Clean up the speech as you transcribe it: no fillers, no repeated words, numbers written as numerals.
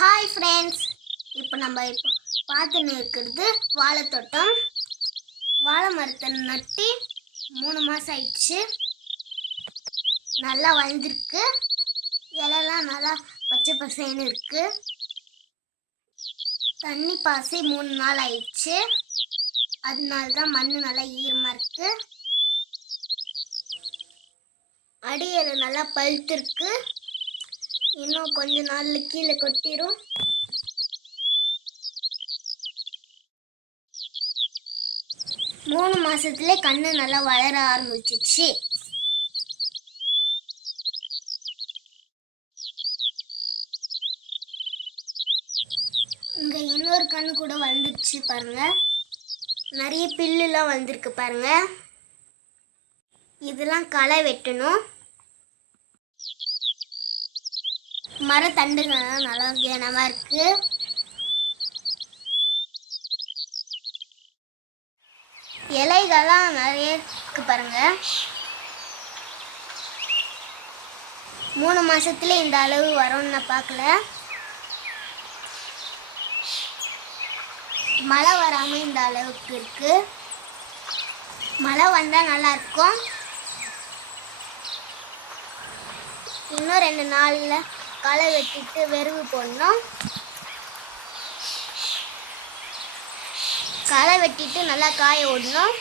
Hi friends, இப்போ நம்ம பார்த்துன்னு இருக்கிறது வாழைத்தோட்டம். வாழை மரத்தை நட்டி 3 மாதம் ஆயிடுச்சு. நல்லா வளர்ந்துருக்கு. இலைலாம் நல்லா பச்சை பசேன்னு இருக்கு. தண்ணி பாசி 3 நாள் ஆயிடுச்சு. அதனால தான் மண் நல்லா ஈரமாக இருக்கு. அடியில நல்லா பழுத்திருக்கு. இன்னும் கொஞ்ச நாள்ல கீழே கொட்டிடும். மூணு மாசத்துல கண்ணு நல்லா வளர ஆரம்பிச்சிச்சு. இங்க இன்னொரு கண்ணு கூட வந்துடுச்சு பாருங்க. நிறைய பில்லுலாம் வந்திருக்கு பாருங்க. இதெல்லாம் களை வெட்டணும். மரத்தண்டுகள்லாம் நல்லா கனமா இருக்கு. இலைகள்லாம் நிறைய இருக்கு பாருங்க. 3 மாசத்துல இந்த அளவு வரும்னு நான் பார்க்கல. மழை வராம இந்த அளவுக்கு இருக்கு. மழை வந்தா நல்லா இருக்கும். இன்னும் 2 நாள்ல களை வெட்டிட்டு வெறுவு போடணும். களை வெட்டிட்டு நல்லா காய விடணும்.